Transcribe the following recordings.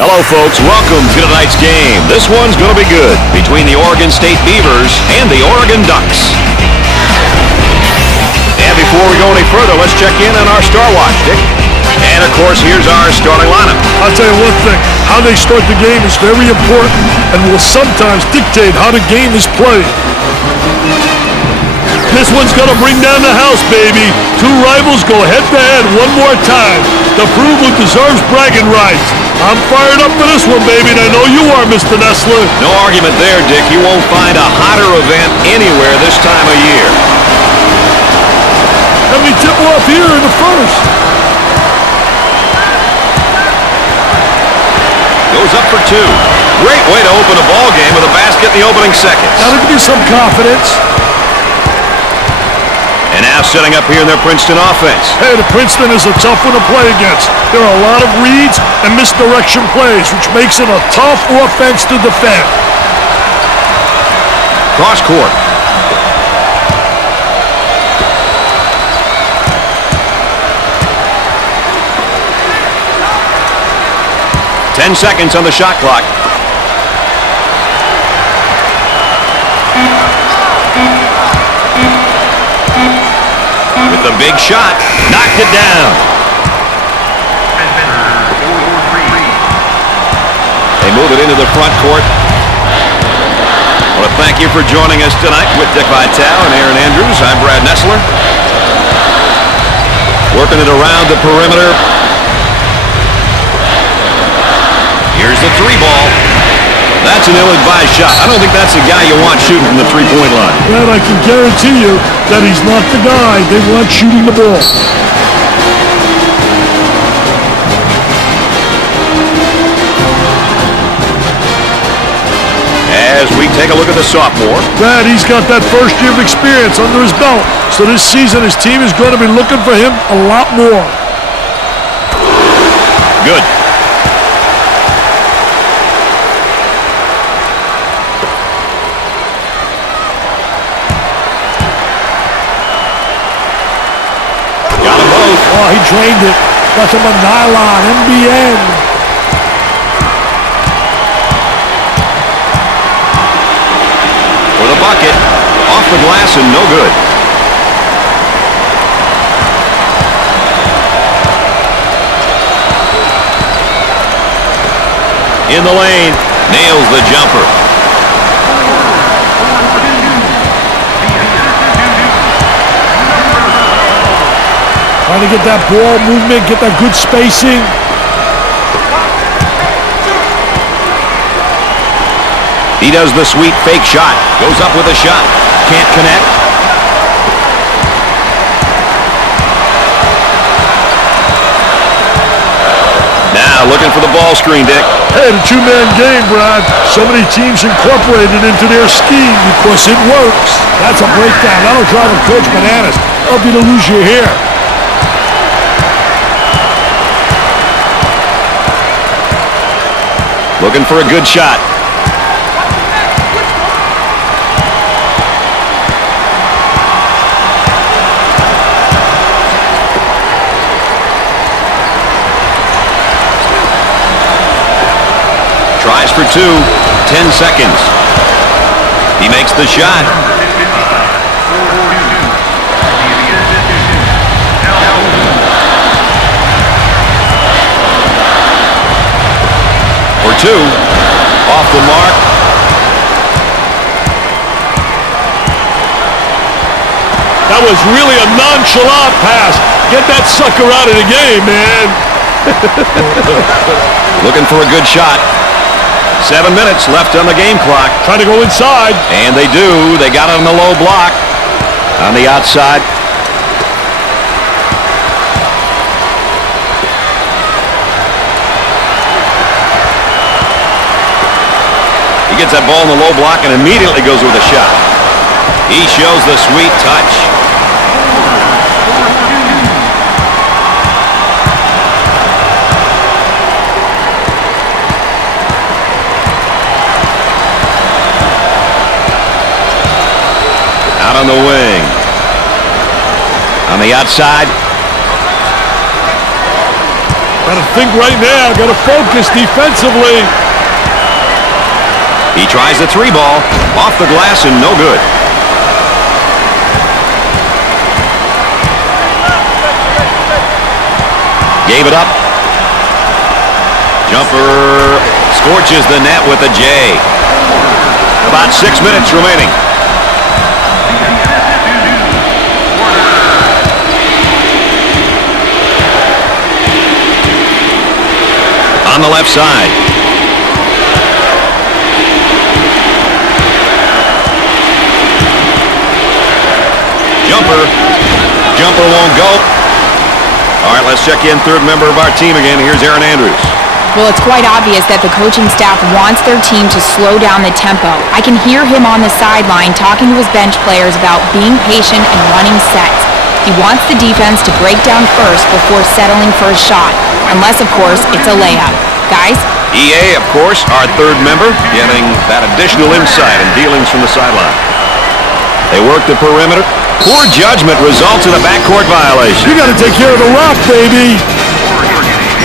Hello, folks. Welcome to tonight's game. This one's going to be good between the Oregon State Beavers and the Oregon Ducks. And before we go any further, let's check in on our Star Watch, Dick. And, of course, here's our starting lineup. I'll tell you one thing. How they start the game is very important and will sometimes dictate how the game is played. This one's going to bring down the house, baby. Two rivals go head-to-head one more time to prove who deserves bragging rights. I'm fired up for this one, baby, and I know you are, Mr. Nessler. No argument there, Dick. You won't find a hotter event anywhere this time of year. Let me tip off here in the first. Goes up for two. Great way to open a ball game with a basket in the opening seconds. Now, there could be some confidence. And now setting up here in their Princeton offense. Hey, the Princeton is a tough one to play against. There are a lot of reads and misdirection plays, which makes it a tough offense to defend. Cross court. Ten seconds on the shot clock. With the big shot, knocked it down. They move it into the front court. I want to thank you for joining us tonight with Dick Vitale and Aaron Andrews. I'm Brad Nessler. Working it around the perimeter. Here's the three ball. That's an ill-advised shot. I don't think that's the guy you want shooting from the three-point line. Well, I can guarantee you that he's not the guy they want shooting the ball. As we take a look at the sophomore. Brad, he's got that first year of experience under his belt. So this season, his team is going to be looking for him a lot more. Good. Oh, he drained it. Got him a nylon, MBN. For the bucket. Off the glass and no good. In the lane. Nails the jumper. Trying to get that ball movement, get that good spacing. He does the sweet fake shot. Goes up with a shot. Can't connect. Now looking for the ball screen, Dick. Hey, the two-man game, Brad. So many teams incorporate it into their scheme because it works. That's a breakdown. That'll drive a coach bananas. Help you to lose your hair. Looking for a good shot. Tries for two. 10 seconds. He makes the shot. Two, off the mark. That was really a nonchalant pass. Get that sucker out of the game, man. Looking for a good shot. 7 minutes left on the game clock. Trying to go inside. And they do. They got it on the low block. On the outside. Gets that ball in the low block and immediately goes with a shot. He shows the sweet touch. Out on the wing. On the outside. Gotta think right now. Gotta focus defensively. He tries the 3 ball. Off the glass and no good. Gave it up. Jumper scorches the net with a J. About 6 minutes remaining. On the left side. Jumper won't go. All right, let's check in third member of our team again. Here's Aaron Andrews. Well, it's quite obvious that the coaching staff wants their team to slow down the tempo. I can hear him on the sideline talking to his bench players about being patient and running sets. He wants the defense to break down first before settling for a shot. Unless, of course, it's a layup. Guys? EA, of course, our third member, getting that additional insight and dealings from the sideline. They work the perimeter. Poor judgment results in a backcourt violation. You got to take care of the rock, baby.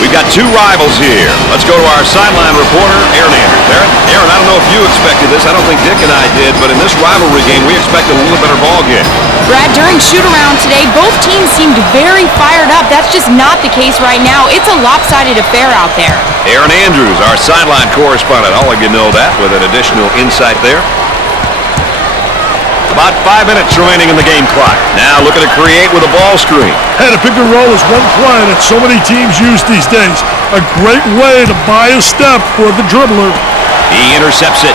We've got 2 rivals here. Let's go to our sideline reporter, Aaron Andrews. Aaron, I don't know if you expected this. I don't think Dick and I did, but in this rivalry game, we expected a little better ball game. Brad, during shoot-around today, both teams seemed very fired up. That's just not the case right now. It's a lopsided affair out there. Aaron Andrews, our sideline correspondent. I'll let you know that with an additional insight there. About 5 minutes remaining in the game clock. Now looking to create with a ball screen. Hey, the pick and roll is one play that so many teams use these days. A great way to buy a step for the dribbler. He intercepts it.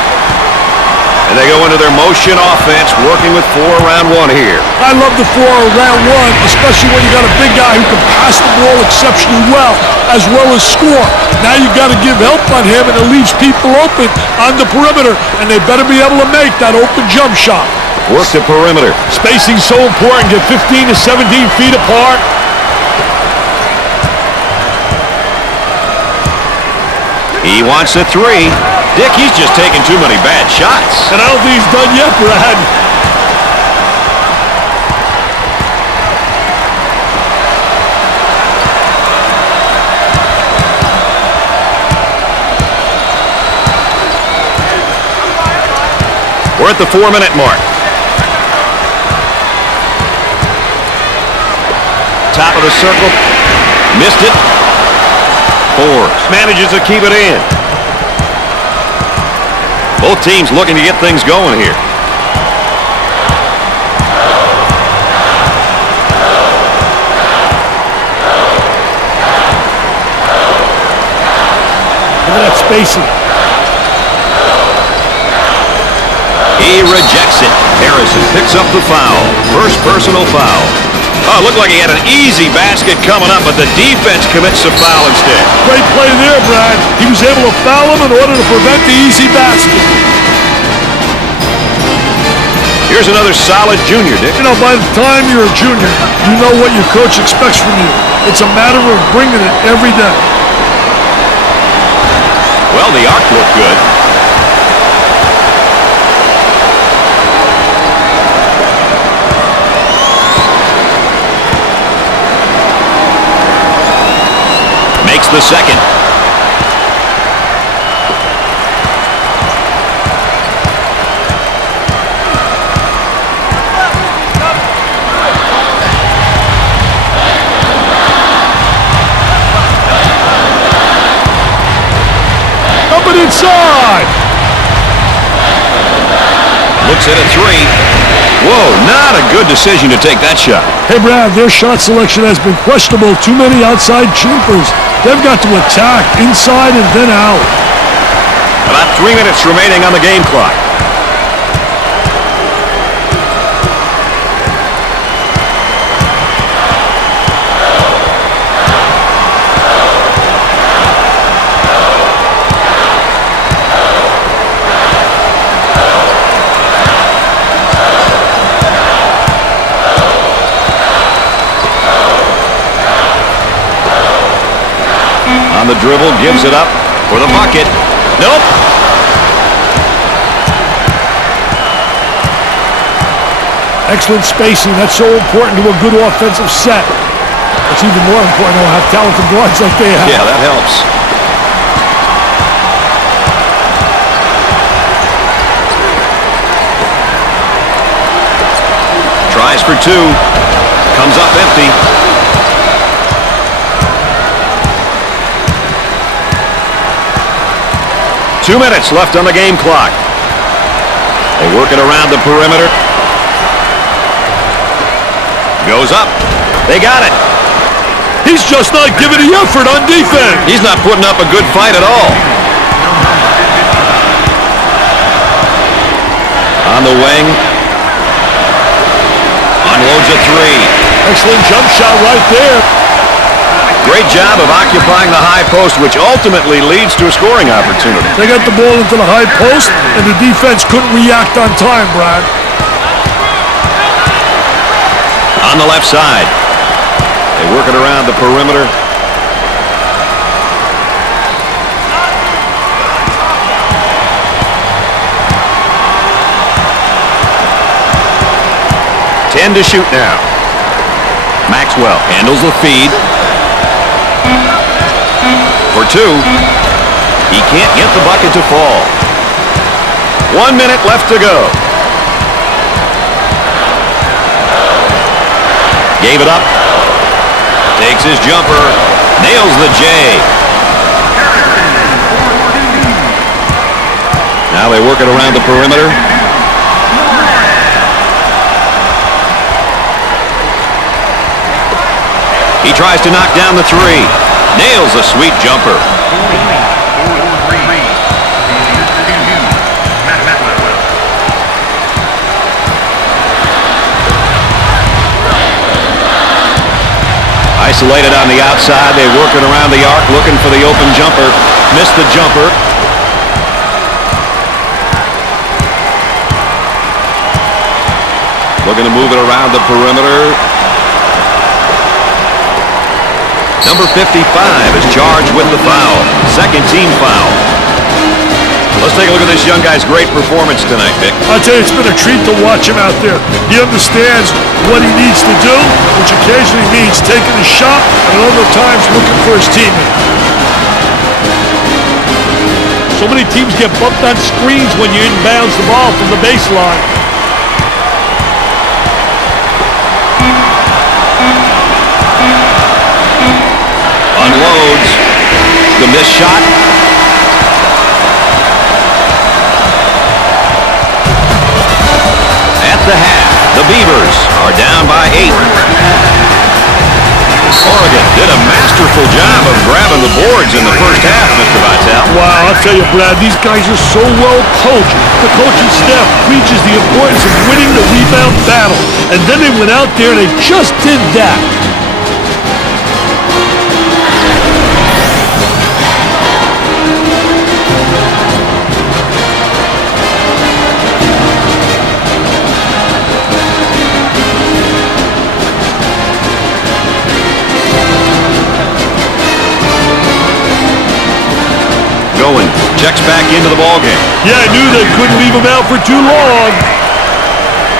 And they go into their motion offense, working with 4 around 1 here. I love the 4 around 1, especially when you got a big guy who can pass the ball exceptionally well as score. Now you got to give help on him, and it leaves people open on the perimeter, and they better be able to make that open jump shot. Work the perimeter. Spacing so important. Get 15 to 17 feet apart. He wants a 3. Dick, he's just taking too many bad shots. And I don't think he's done yet, Brad. We're at the 4-minute mark. Top of the circle. Missed it. Forbes manages to keep it in. Both teams looking to get things going here. Look at that spacing. He rejects it. Harrison picks up the foul. First personal foul. Oh, it looked like he had an easy basket coming up, but the defense commits a foul instead. Great play there, Brad. He was able to foul him in order to prevent the easy basket. Here's another solid junior, Dick. You know, by the time you're a junior, you know what your coach expects from you. It's a matter of bringing it every day. Well, the arc looked good. Makes the second. Up and inside. Looks at a 3. Whoa, not a good decision to take that shot. Hey, Brad, their shot selection has been questionable. Too many outside jumpers. They've got to attack inside and then out. About 3 minutes remaining on the game clock. On the dribble, gives it up for the bucket. Nope. Excellent spacing. That's so important to a good offensive set. It's even more important to have talented guards like they have. Yeah, that helps. Tries for two. Comes up empty. Two minutes left on the game clock. They work it around the perimeter. Goes up. They got it. He's just not giving the effort on defense. He's not putting up a good fight at all. On the wing. Unloads a three. Excellent jump shot right there. Great job of occupying the high post, which ultimately leads to a scoring opportunity. They got the ball into the high post, and the defense couldn't react on time, Brad. On the left side. They work it around the perimeter. Ten to shoot now. Maxwell handles the feed. For two. He can't get the bucket to fall. 1 minute left to go. Gave it up. Takes his jumper. Nails the J. Now they work it around the perimeter. He tries to knock down the three. Nails a sweet jumper. Isolated on the outside. They work it around the arc, looking for the open jumper. Missed the jumper. Looking to move it around the perimeter. Number 55 is charged with the foul. Second team foul. Let's take a look at this young guy's great performance tonight, Vic. I'll tell you, it's been a treat to watch him out there. He understands what he needs to do, which occasionally means taking a shot, and at other times looking for his teammate. So many teams get bumped on screens when you inbounds the ball from the baseline. Unloads. The missed shot. At the half, the Beavers are down by 8. Oregon did a masterful job of grabbing the boards in the first half, Mr. Vitale. Wow, I'll tell you, Brad, these guys are so well coached. The coaching staff preaches the importance of winning the rebound battle. And then they went out there and they just did that. Checks back into the ballgame. Yeah, I knew they couldn't leave him out for too long.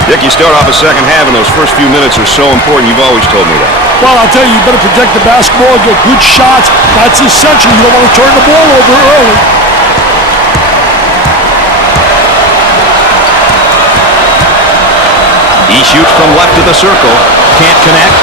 Dick, you start off a second half, and those first few minutes are so important. You've always told me that. Well, I'll tell you, you better protect the basketball, get good shots. That's essential. You don't want to turn the ball over early. He shoots from left of the circle. Can't connect.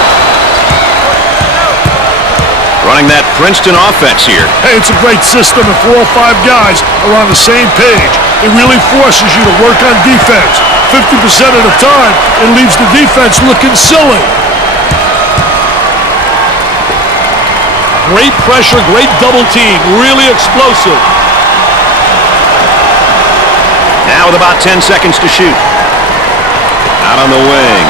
Running that Princeton offense here. Hey, it's a great system if 4 or 5 guys are on the same page. It really forces you to work on defense. 50% of the time, it leaves the defense looking silly. Great pressure, great double team, really explosive. Now with about 10 seconds to shoot. Out on the wing.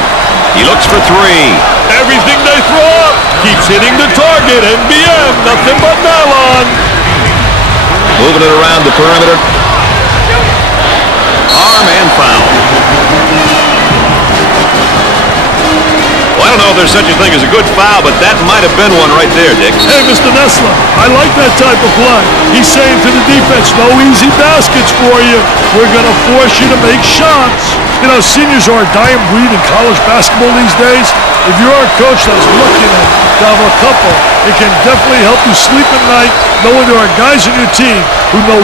He looks for three. Everything they throw up keeps hitting the target. NBM, nothing but nylon. Moving it around the perimeter. Arm and foul. Well, don't know if there's such a thing as a good foul, but that might have been one right there, Dick. Hey, Mr. Nessler, I like that type of play. He's saying to the defense, no easy baskets for you. We're going to force you to make shots. You know, seniors are a dying breed in college basketball these days. If you're a coach that's looking to have a couple, it can definitely help you sleep at night knowing there are guys on your team who know